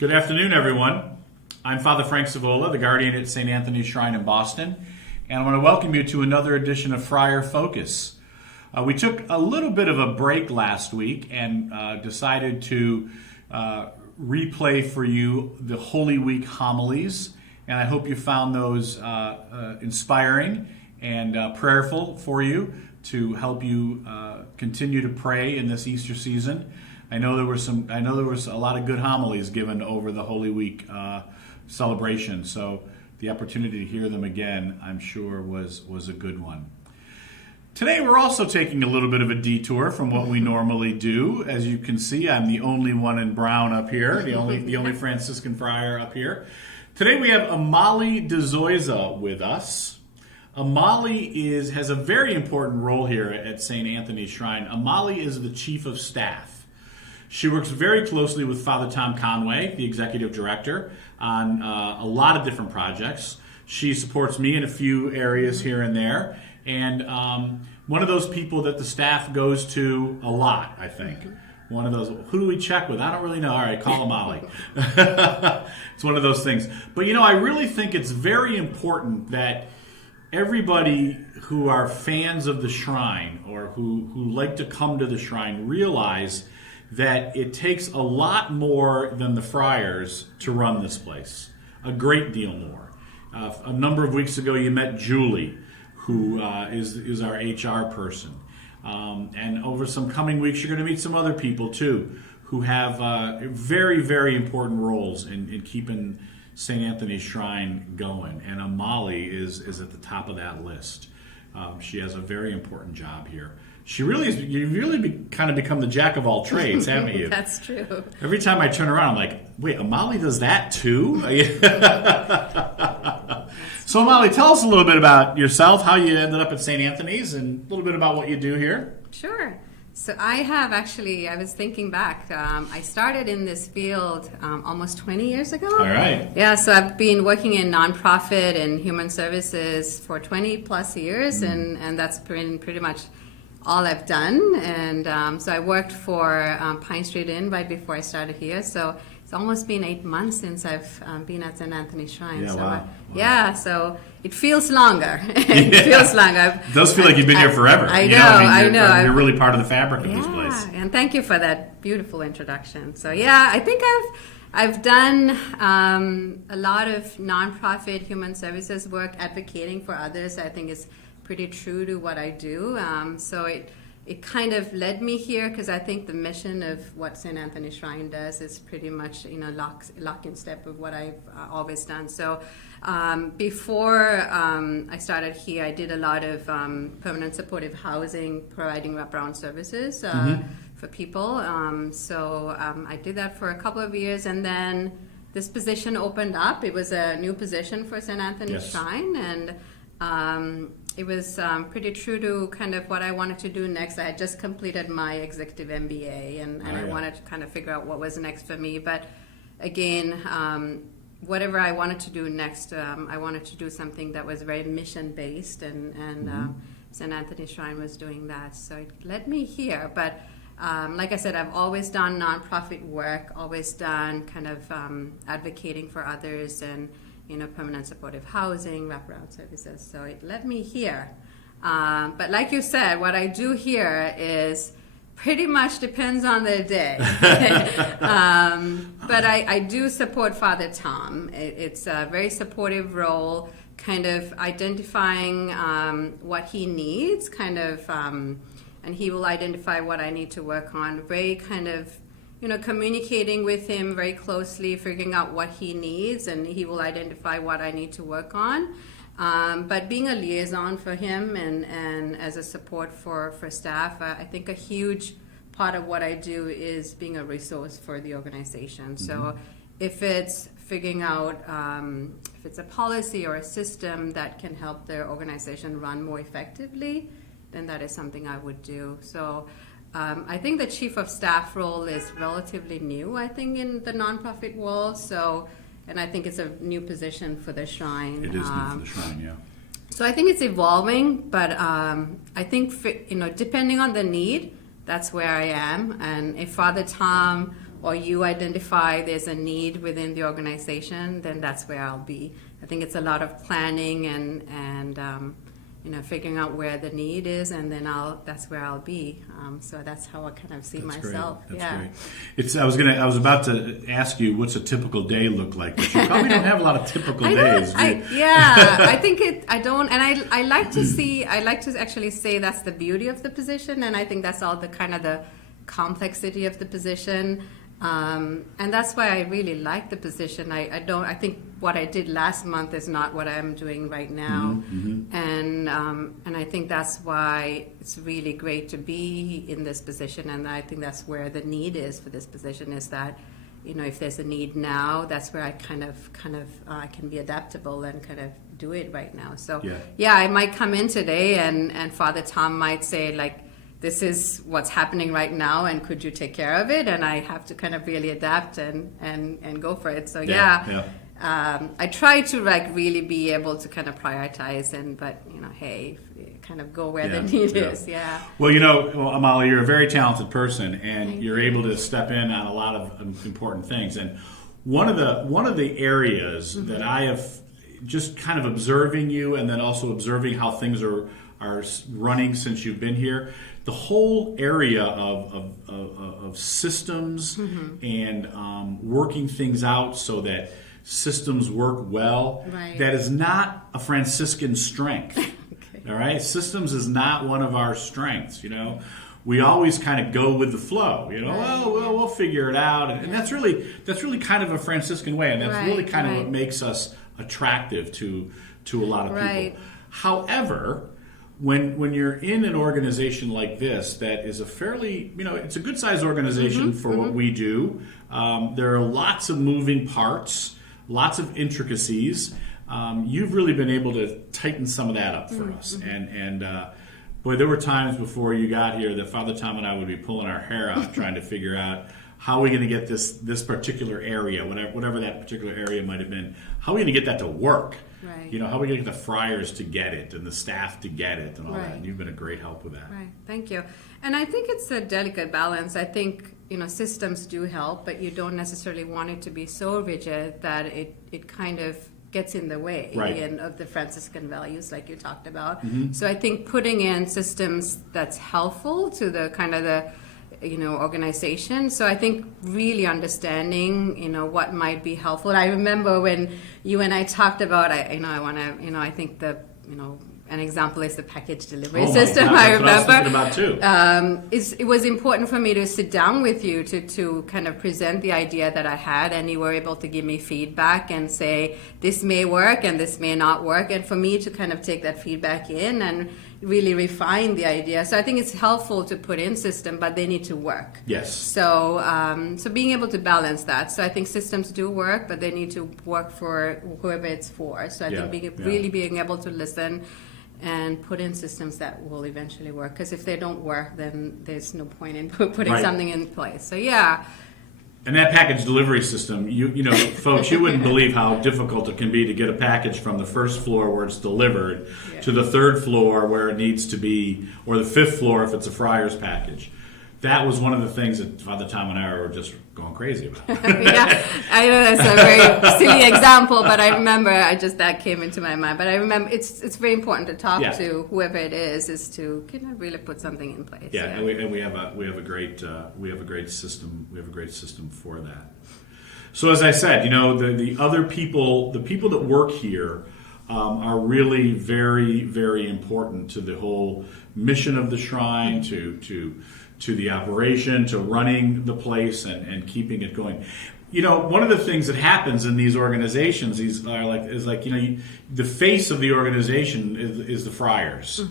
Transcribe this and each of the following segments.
Good afternoon, everyone. I'm Father Frank Savola, the guardian at St. Anthony's Shrine in Boston, and I want to welcome you to another edition of Friar Focus. We took a little bit of a break last week and decided to replay for you the Holy Week homilies, and I hope you found those inspiring and prayerful for you to help you continue to pray in this Easter season. I know there was a lot of good homilies given over the Holy Week celebration, so the opportunity to hear them again, I'm sure, was a good one. Today we're also taking a little bit of a detour from what we normally do. As you can see, I'm the only one in brown up here, the only Franciscan friar up here. Today we have Amalie de Zoysa with us. Amalie has a very important role here at St. Anthony's Shrine. Amalie is the chief of staff. She works very closely with Father Tom Conway, the executive director, on a lot of different projects. She supports me in a few areas here and there, and one of those people that the staff goes to a lot, I think. One of those, who do we check with? I don't really know. All right, call Amalie. It's one of those things. But I really think it's very important that everybody who are fans of the shrine or who like to come to the shrine realize that it takes a lot more than the Friars to run this place. A great deal more. A number of weeks ago you met Julie, who is our HR person. And over some coming weeks you're going to meet some other people too, who have very, very important roles in keeping St. Anthony's Shrine going. And Amalie is at the top of that list. She has a very important job here. You've really kind of become the jack of all trades, haven't you? That's true. Every time I turn around, I'm like, wait, Amalie does that too? So Amalie, tell us a little bit about yourself, how you ended up at St. Anthony's, and a little bit about what you do here. Sure. So I was thinking back. I started in this field almost 20 years ago. All right. Yeah, so I've been working in nonprofit and human services for 20 plus years, and that's been pretty much all I've done. And so I worked for Pine Street Inn right before I started here. So it's almost been 8 months since I've been at St. Anthony's Shrine. Yeah, so wow. Yeah, so it feels longer. It feels longer. It does feel like you've been here forever. I know. You're really part of the fabric of this place. Yeah, and thank you for that beautiful introduction. So yeah, I think I've done a lot of nonprofit human services work, advocating for others. I think is pretty true to what I do. So it kind of led me here because I think the mission of what St. Anthony's Shrine does is pretty much lock in step with what I've always done. So before I started here, I did a lot of permanent supportive housing, providing wraparound services for people. So I did that for a couple of years, and then this position opened up. It was a new position for St. Anthony's Shrine, and it was pretty true to kind of what I wanted to do next. I had just completed my executive MBA, and I wanted to kind of figure out what was next for me. But again, whatever I wanted to do next, I wanted to do something that was very mission-based, and St. Anthony's Shrine was doing that. So it led me here. But like I said, I've always done nonprofit work, always done kind of advocating for others and permanent supportive housing, wraparound services. So it led me here. But like you said, what I do here is pretty much depends on the day. But I do support Father Tom. It's a very supportive role, kind of identifying what he needs, and he will identify what I need to work on. Very kind of communicating with him very closely, figuring out what he needs, and he will identify what I need to work on. But being a liaison for him and as a support for staff, I think a huge part of what I do is being a resource for the organization. So if it's figuring out if it's a policy or a system that can help their organization run more effectively, then that is something I would do. So I think the chief of staff role is relatively new, I think, in the nonprofit world. And I think it's a new position for the Shrine. It is new for the Shrine, yeah. So I think it's evolving, but I think, depending on the need, that's where I am. And if Father Tom or you identify there's a need within the organization, then that's where I'll be. I think it's a lot of planning and figuring out where the need is, and then that's where I'll be. So that's how I kind of see myself. Great. That's great. I was about to ask you, what's a typical day look like? But you probably don't have a lot of typical days. I think I don't, and I like to actually say that's the beauty of the position, and I think that's all the kind of the complexity of the position. And that's why I really like the position. I think what I did last month is not what I'm doing right now. And I think that's why it's really great to be in this position. And I think that's where the need is for this position, is that, if there's a need now, that's where I kind of I can be adaptable and kind of do it right now. So I might come in today and Father Tom might say, like, this is what's happening right now, and could you take care of it? And I have to kind of really adapt and go for it. So I try to really be able to kind of prioritize, but hey, kind of go where the need is. Well, Amalia, you're a very talented person, and you're able to step in on a lot of important things. And one of the areas that I have just kind of observing you, and then also observing how things are running since you've been here, the whole area of systems and working things out so that systems work well, that is not a Franciscan strength. All right? Systems is not one of our strengths, We always kind of go with the flow, we'll figure it out. And that's really kind of a Franciscan way, and that's really kind of what makes us attractive to a lot of people. However, when you're in an organization like this that is a fairly, it's a good-sized organization for what we do. There are lots of moving parts, lots of intricacies. You've really been able to tighten some of that up for us. And boy, there were times before you got here that Father Tom and I would be pulling our hair out trying to figure out how are we going to get this particular area, whatever that particular area might have been, how are we going to get that to work? How are we going to get the friars to get it and the staff to get it and all that? And you've been a great help with that. Right, thank you. And I think it's a delicate balance. I think, systems do help, but you don't necessarily want it to be so rigid that it kind of gets in the way of the Franciscan values like you talked about. So I think putting in systems that's helpful to the kind of the organization. So I think really understanding, what might be helpful. I remember when you and I talked about, I think the, an example is the package delivery system. God, I remember. That's what I was thinking about too. It was important for me to sit down with you to kind of present the idea that I had, and you were able to give me feedback and say, this may work and this may not work. And for me to kind of take that feedback in and really refine the idea. So I think it's helpful to put in system, but they need to work. Yes. So so being able to balance that. So I think systems do work, but they need to work for whoever it's for. So I think really being able to listen and put in systems that will eventually work. Because if they don't work, then there's no point in putting something in place. So And that package delivery system, folks, you wouldn't believe how difficult it can be to get a package from the first floor where it's delivered to the third floor where it needs to be, or the fifth floor if it's a Friars package. That was one of the things that Father Tom and I were just going crazy about. I know that's a very silly example, but I remember that came into my mind. But I remember it's very important to talk to whoever it is to really put something in place. And we have a great system for that. So as I said, the other people, the people that work here are really very, very important to the whole mission of the shrine, to the operation, to running the place and keeping it going. One of the things that happens in these organizations is the face of the organization is the friars.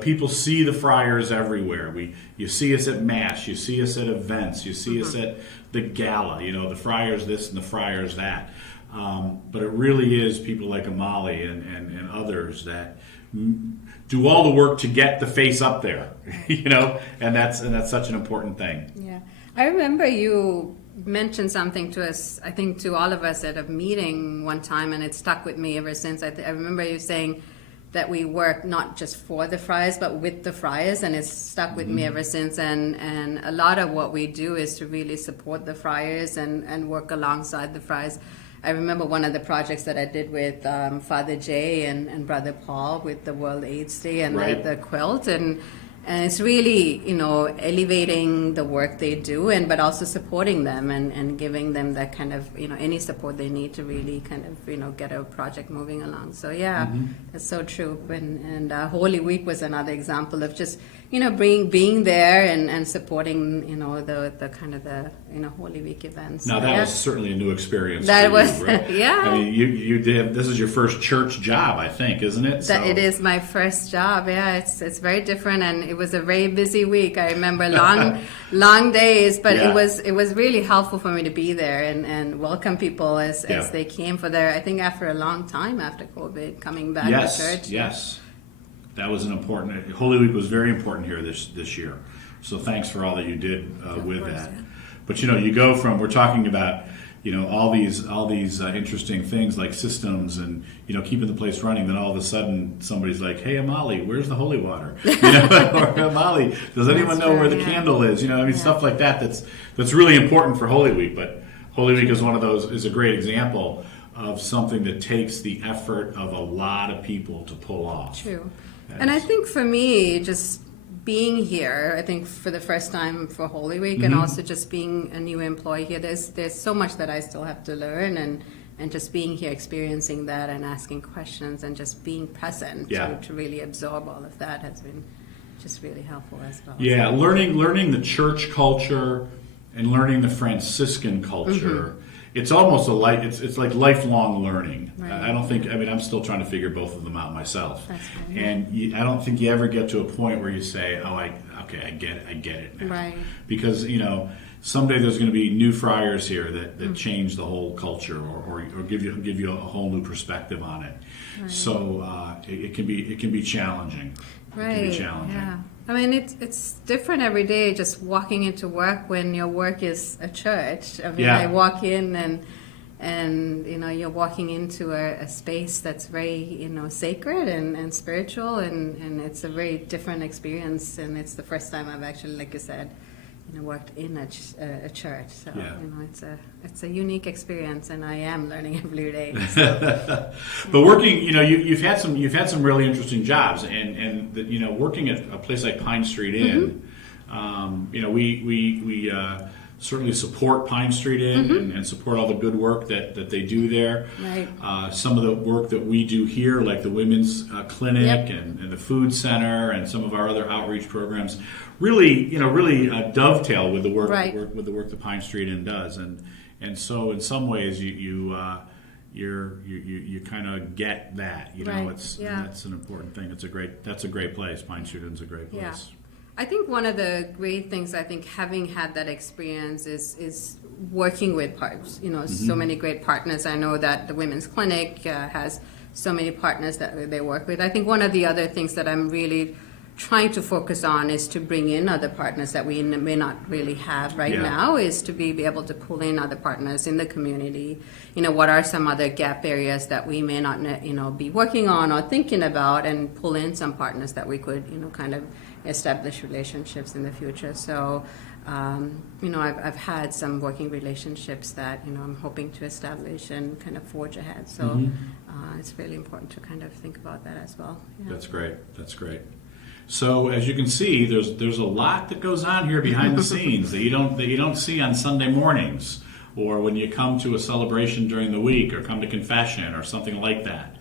People see the friars everywhere. You see us at Mass, you see us at events, you see us at the gala, the friars this and the friars that. But it really is people like Amali and others that do all the work to get the face up there, and that's such an important thing. Yeah, I remember you mentioned something to us, I think to all of us at a meeting one time, and it stuck with me ever since. I remember you saying, that we work not just for the Friars, but with the Friars, and it's stuck with me ever since. And a lot of what we do is to really support the Friars and work alongside the Friars. I remember one of the projects that I did with Father Jay and Brother Paul with the World AIDS Day and Right. the quilt, and it's really, elevating the work they do, but also supporting them and giving them that kind of, any support they need to really kind of, get a project moving along. So yeah, it's so true. And Holy Week was another example of just, being there and supporting, the kind of the, Holy Week events. Now So, that yeah. was certainly a new experience. That for was- you, right? yeah. I mean, you did. This is your first church job, I think, isn't it? That it is my first job. Yeah, it's very different, and it was a very busy week. I remember long days, but Yeah. it was really helpful for me to be there and welcome people as they came for their. I think after a long time after COVID, coming back Yes, to church. yes. That was an important. Holy Week was very important here this year. So thanks for all that you did with course, that. yeah. But you go from, we're talking about all these interesting things like systems and keeping the place running. Then all of a sudden somebody's like, "Hey, Amali, where's the holy water?" Or Amali, does anyone know where the candle is? Stuff like that. That's really important for Holy Week. But Holy Week is a great example of something that takes the effort of a lot of people to pull off. True. And I think for me, just being here, I think for the first time for Holy Week, and also just being a new employee here, there's so much that I still have to learn, and just being here, experiencing that, and asking questions, and just being present to really absorb all of that has been just really helpful as well. Yeah, learning the church culture and learning the Franciscan culture. It's almost it's like lifelong learning. Right. I'm still trying to figure both of them out myself. That's right. And I don't think you ever get to a point where you say, "Oh, I get it now." Right. Because someday there's going to be new friars here that change the whole culture or give you a whole new perspective on it. Right. So it can be challenging. Right. It can be challenging. Yeah. I mean, it's different every day just walking into work when your work is a church. I mean, I walk in and you're walking into a space that's very, sacred and spiritual, and it's a very different experience, and it's the first time I've actually, like you said, worked in a church. So, it's a unique experience, and I am learning every day. So. But working, you've had some really interesting jobs, and working at a place like Pine Street Inn, we certainly support Pine Street Inn and support all the good work that they do there. Right. Some of the work that we do here, like the women's clinic and the food center, and some of our other outreach programs, really dovetail with the work that Pine Street Inn does, and so in some ways you kind of get that. That's an important thing. That's a great place. Pine Street Inn's a great place. Yeah. I think one of the great things, having had that experience is working with partners. So many great partners. I know that the Women's Clinic has so many partners that they work with. I think one of the other things that I'm really trying to focus on is to bring in other partners that we may not really have right now, is to be able to pull in other partners in the community. What are some other gap areas that we may not be working on or thinking about, and pull in some partners that we could kind of establish relationships in the future. So I've had some working relationships that I'm hoping to establish and kind of forge ahead. So it's really important to kind of think about that as well. Yeah. That's great. So as you can see, there's a lot that goes on here behind the scenes that you don't see on Sunday mornings, or when you come to a celebration during the week, or come to confession or something like that.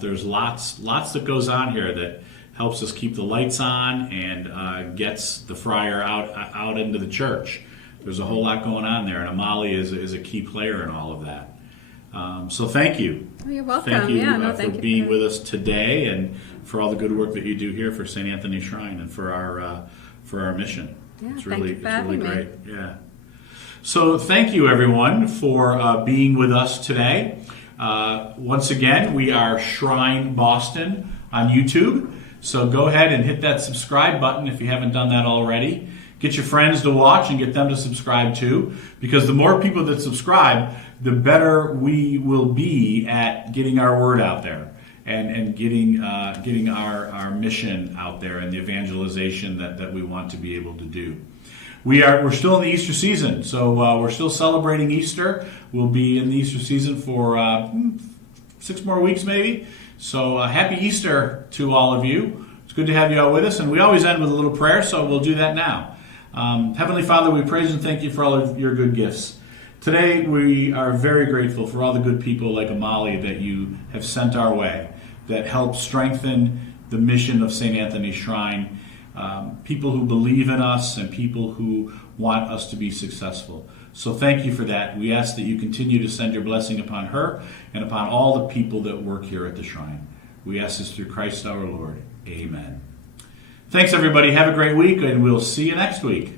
There's lots that goes on here that helps us keep the lights on and gets the friar out into the church. There's a whole lot going on there, and Amali is a key player in all of that. So thank you. Oh, you're welcome. Thank you Thank for you being with us today, and for all the good work that you do here for St. Anthony Shrine and for our mission. Yeah, it's thank really you for having great. me. Yeah. So thank you everyone for being with us today. Once again, we are Shrine Boston on YouTube. So go ahead and hit that subscribe button if you haven't done that already. Get your friends to watch and get them to subscribe too, because the more people that subscribe, the better we will be at getting our word out there. and getting our mission out there and the evangelization that we want to be able to do. We're still in the Easter season, so we're still celebrating Easter. We'll be in the Easter season for 6 more weeks maybe. So happy Easter to all of you. It's good to have you all with us, and we always end with a little prayer, so we'll do that now. Heavenly Father, we praise and thank you for all of your good gifts. Today we are very grateful for all the good people like Amali that you have sent our way that help strengthen the mission of St. Anthony's Shrine. People who believe in us and people who want us to be successful. So thank you for that. We ask that you continue to send your blessing upon her and upon all the people that work here at the Shrine. We ask this through Christ our Lord. Amen. Thanks, everybody. Have a great week, and we'll see you next week.